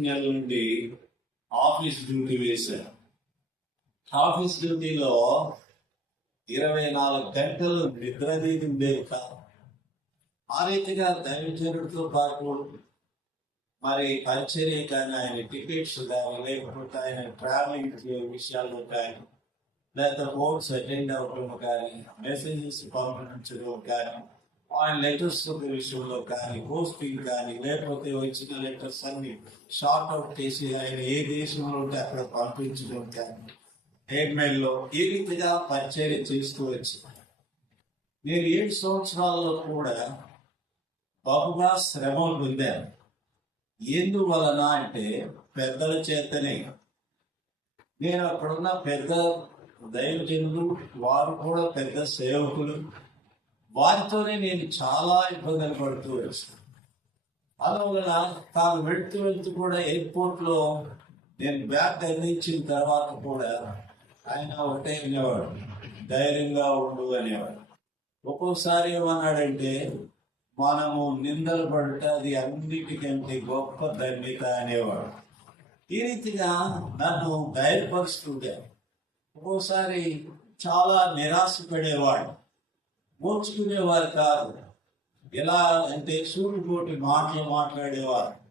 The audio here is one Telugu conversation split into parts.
నెల నుండి ఆఫీస్ డ్యూటీ వేశాను ఆఫీస్ డ్యూటీలో ఇరవై నాలుగు గంటలు నిద్ర ఉండేది కాదు ఆ రీతిగా దైవచరుడితో పాటు మరి పరిచర్య కానీ ఆయన టికెట్స్ కానీ లేకపోతే ఆయన ట్రావెలింగ్ విషయాల్లో కానీ లేకపోతే బోర్డ్స్ అటెండ్ అవ్వడం కానీ మెసేజెస్ పంపించడం కానీ ఆయన లెటర్స్ విషయంలో కానీ పోస్టింగ్ కానీ లేకపోతే వచ్చిన లెటర్స్ అన్ని షార్ట్ అవుట్ చేసి ఆయన ఏ దేశంలో ఉంటే అక్కడ పంపించడం కానీ ఎయిర్మెయిల్లో ఈ రీతిగా పరిచర్య చేస్తూ వచ్చి నేను ఏడు సంవత్సరాల్లో కూడా బహుగా శ్రమలు పొందాను. ఎందువలన అంటే పెద్దల చేతనే. నేను అక్కడున్న పెద్ద దైవజనులు వారు కూడా పెద్ద సేవకులు. వారితోనే నేను చాలా ఇబ్బందులు పడుతూ వచ్చాను. అందువలన తాను వెళ్తూ వెళ్తూ కూడా ఎయిర్పోర్ట్లో నేను బ్యాగ్ అందించిన తర్వాత కూడా ఆయన ఒకటే వినేవాడు ధైర్యంగా ఉండు అనేవాడు. ఒక్కోసారి ఏమన్నాడంటే మనము నిందలు పడుట అది అన్నిటికంటే గొప్ప ధన్యత అనేవాడు. ఈ రీతిగా నన్ను ధైర్యపరుస్తుండే ఒక్కోసారి చాలా నిరాశ పడేవాడు మోచుకునేవారు కాదు. ఎలా అంటే సూటిపోటి మాటలు మాట్లాడేవారు.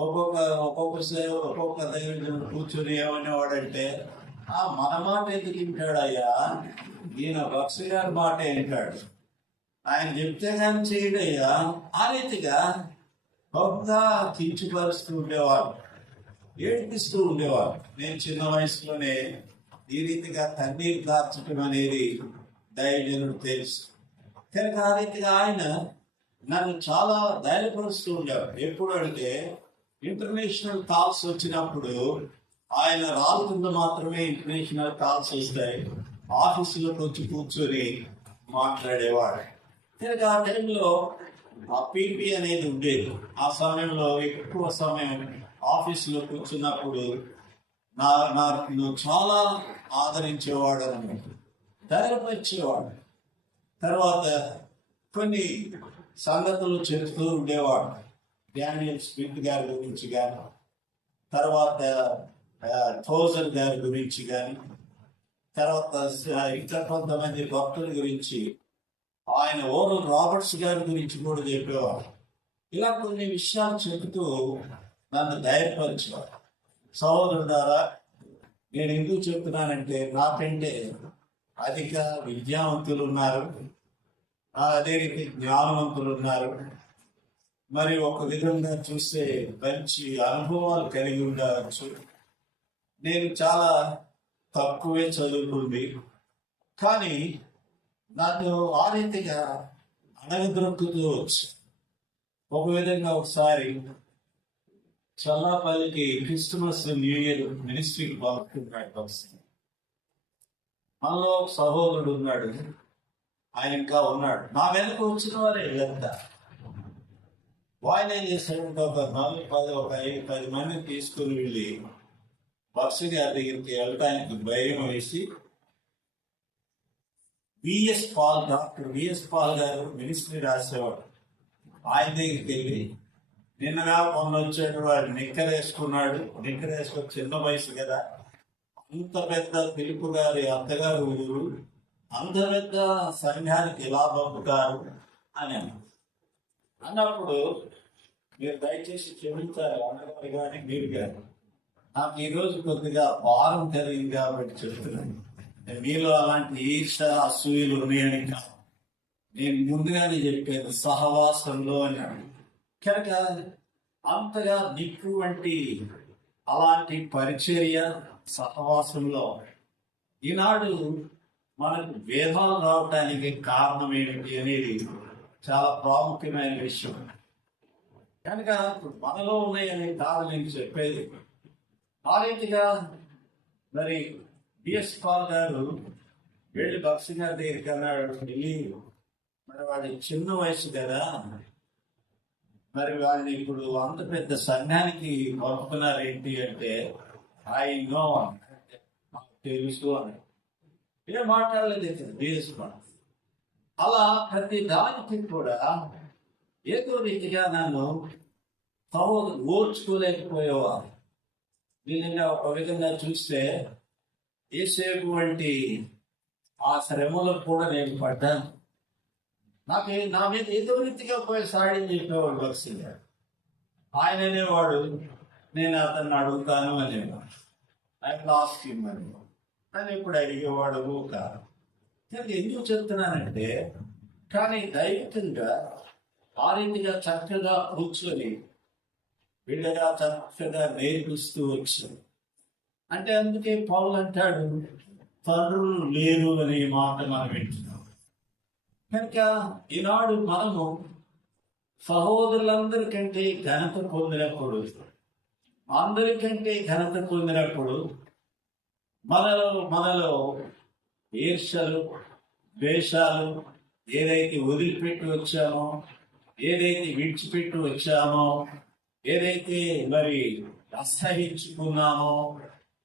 ఒక్కొక్క ఒక్కొక్క సేవ ఒక్కొక్క దగ్గర కూర్చొని ఏమనేవాడంటే ఆ మన మాట ఎందుకు వింటాడయ్యా? ఈయన భక్సి గారి మాట వింటాడు. ఆయన చెప్తే కానీ చేయడయ్యా? ఆ రీతిగా బహుగా కించుపరుస్తూ ఉండేవారు. ఏడిపిస్తూ ఉండేవారు. నేను చిన్న వయసులోనే ఈ రీతిగా తన్నీరు కార్చడం అనేది దైవజనుడు తెలుసు. కనుక రీతిగా ఆయన నన్ను చాలా ధైర్యపరుస్తూ ఉండేవారు. ఎప్పుడు అంటే ఇంటర్నేషనల్ కాల్స్ వచ్చినప్పుడు ఆయన రాకుండా మాత్రమే ఇంటర్నేషనల్ కాల్స్ వస్తాయి. ఆఫీసులోకి వచ్చి కూర్చొని మాట్లాడేవాడు కనుక ఆ టైంలో ఆ పీపీ అనేది ఉండేది. ఆ సమయంలో ఎక్కువ సమయం ఆఫీసులో కూర్చున్నప్పుడు నా నాకు చాలా ఆదరించేవాడు అనమాట. ధైర్యపరిచేవాడు. తర్వాత కొన్ని సంగతులు చేస్తూ ఉండేవాడు. డానియల్ స్మిత్ గారి గురించి కానీ తర్వాత థౌజన్ గారి గురించి కానీ తర్వాత ఇంకా కొంతమంది భక్తుల గురించి ఆయన ఓరల్ రాబర్ట్స్ గారి గురించి కూడా చెప్పేవాడు. ఇలా కొన్ని విషయాలు చెబుతూ నన్ను ధైర్యపరిచేవాడు సహోదరు ద్వారా నేను ఎందుకు చెప్తున్నానంటే నాకంటే అధిక విద్యావంతులు ఉన్నారు అదే రీతి జ్ఞానవంతులు ఉన్నారు మరి ఒక విధంగా చూస్తే మంచి అనుభవాలు కలిగి ఉండవచ్చు. నేను చాలా తక్కువే చదువుకుంది. కానీ నన్ను ఆ రీతిగా అడగదొరుకుతూ వచ్చు ఒక విధంగా ఒకసారి చల్లాపల్లికి క్రిస్టమస్ న్యూ ఇయర్ మినిస్ట్రీకి పంపుతున్నాడు వస్తుంది మనలో ఒక సహోదరుడు ఉన్నాడు. ఆయన ఇంకా ఉన్నాడు. నా వెనక వచ్చిన వారే ఎంత వాయిన్ ఏం చేశాడంటే ఒక నాలుగు పది ఒక ఐదు పది మందిని తీసుకుని వెళ్ళి బక్స్ గారి దగ్గరికి వెళ్ళటానికి భయం వేసి V S Paul doctor V S Paul గారు మినిస్ట్రీ రాసేవాడు ఆయన దగ్గరికి వెళ్ళి నిన్నగా మొన్న వచ్చాడు వాడు నిక్కర్ వేసుకున్నాడు చిన్న వయసు కదా. అంత పెద్ద పిలుపు గారి అత్తగారు ఊరు అంత పెద్ద సైన్యానికి ఎలా పంపుతారు అని అన్నప్పుడు మీరు దయచేసి క్షమించాలి అన్నగారు కానీ మీరు కానీ నాకు ఈరోజు కొద్దిగా భారం కలిగింది కాబట్టి చెప్తున్నాను. మీలో అలాంటి ఈర్ష అసూయలు ఉన్నాయని కాదు. నేను ముందుగానే చెప్పాను సహవాసంలో అని కనుక అంతగా దిక్కు వంటి అలాంటి పరిచర్య సహవాసంలో ఈనాడు మనకు వేదాలు రావటానికి కారణం ఏమిటి అనేది చాలా ప్రాముఖ్యమైన విషయం. కనుక మనలో ఉన్నాయని కాదు నేను చెప్పేది. ఆ రీతిగా మరి బిఎస్ పాల్ గారు వెళ్ళి బక్సి గారి దగ్గరికి అన్నాడు వెళ్ళి మరి వాడి చిన్న వయసు కదా. మరి వాళ్ళని ఇప్పుడు అంత పెద్ద సంఘానికి పంపుతున్నారు ఏంటి అంటే ఐ నో నాకు తెలుసు అని ఏం మాట్లాడలేదు తెలుసుకోవడం అలా ప్రతి దానికి కూడా ఏదో రీతిగా నన్ను సహోదరు ఓర్చుకోలేకపోయేవారు. దీనిగా ఒక విధంగా చూస్తే ఏసేపు వంటి ఆ శ్రమలకు కూడా నేను పడ్డాను. నాకు నా మీద ఏదో రీతిగా పోయి సాడి చెప్పేవాడు బక్సి గారు. ఆయన అనేవాడు నేను అతన్ని అడుగుతాను అనేవాడు ఐ లాస్ట్ హిమ్ అని. కానీ ఇప్పుడు అడిగేవాడు కాదు నేను ఎందుకు చెప్తున్నానంటే కానీ దైవికంగా ఆ రీతిగా చక్కగా కూర్చొని బిడ్డగా చక్కగా నేర్పిస్తూ వచ్చాను అంటే అందుకే పౌలు అంటాడు తండ్రులు లేరు అనే మాట మనం వింటున్నాం. కనుక ఈనాడు మనము సహోదరులందరికంటే ఘనత పొందినప్పుడు అందరికంటే ఘనత పొందినప్పుడు మనలో మనలో ఈర్షలు ద్వేషాలు ఏదైతే వదిలిపెట్టి వచ్చామో ఏదైతే విడిచిపెట్టి వచ్చామో ఏదైతే మరి అసహించుకున్నామో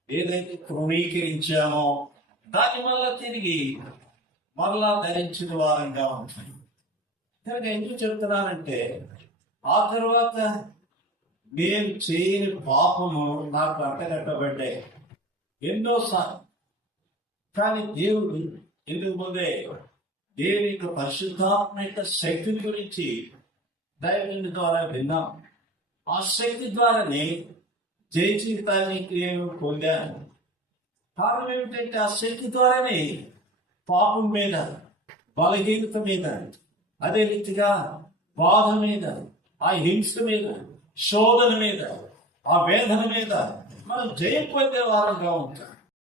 ఏదైతే తృణీకరించామో దాని వల్ల తిరిగి మరలా ధరించిన వారంగా ఉంటాయి. కనుక ఎందుకు చెప్తున్నానంటే ఆ తర్వాత నేను చేయని పాపము నాకు అంటగట్టబడ్డాయి. ఎన్నోసార్లు కానీ దేవుడు ఎందుకు ముందే దేవుని యొక్క పరిశుద్ధాత్మ యొక్క శక్తి గురించి దైవుని ద్వారా విన్నాం. ఆ శక్తి ద్వారానే జయ జీవితాన్ని నేను పొందాను. కారణం ఏమిటంటే ఆ శక్తి ద్వారానే పాపం మీద బలహీనత మీద అదే రీతిగా బాధ మీద ఆ హింస మీద శోధన మీద ఆ వేదన మీద మనం జయం పొందే వారంగా ఉంటాం.